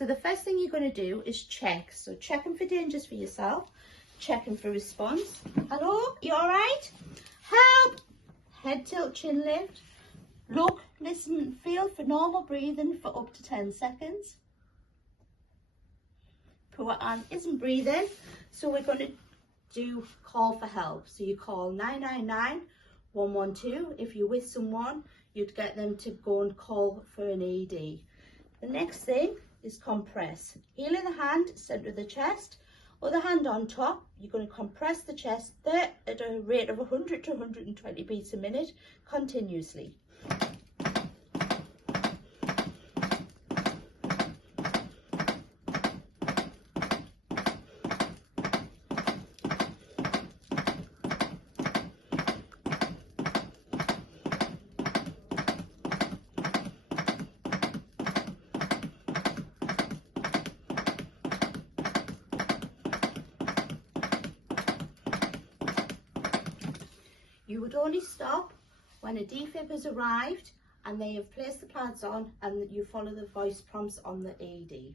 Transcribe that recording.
So the first thing you're going to do is check. So checking for dangers for yourself, checking for response. Hello, you all right? Help! Head tilt, chin lift. Look, listen, feel for normal breathing for up to 10 seconds. Poor Anne isn't breathing, so we're going to do call for help. So you call 999 112. If you're with someone, you'd get them to go and call for an AED. The next thing is compress. Heel in the hand, centre of the chest, other hand on top. You're going to compress the chest there at a rate of 100 to 120 beats a minute continuously. You would only stop when a defib has arrived and they have placed the pads on and you follow the voice prompts on the AED.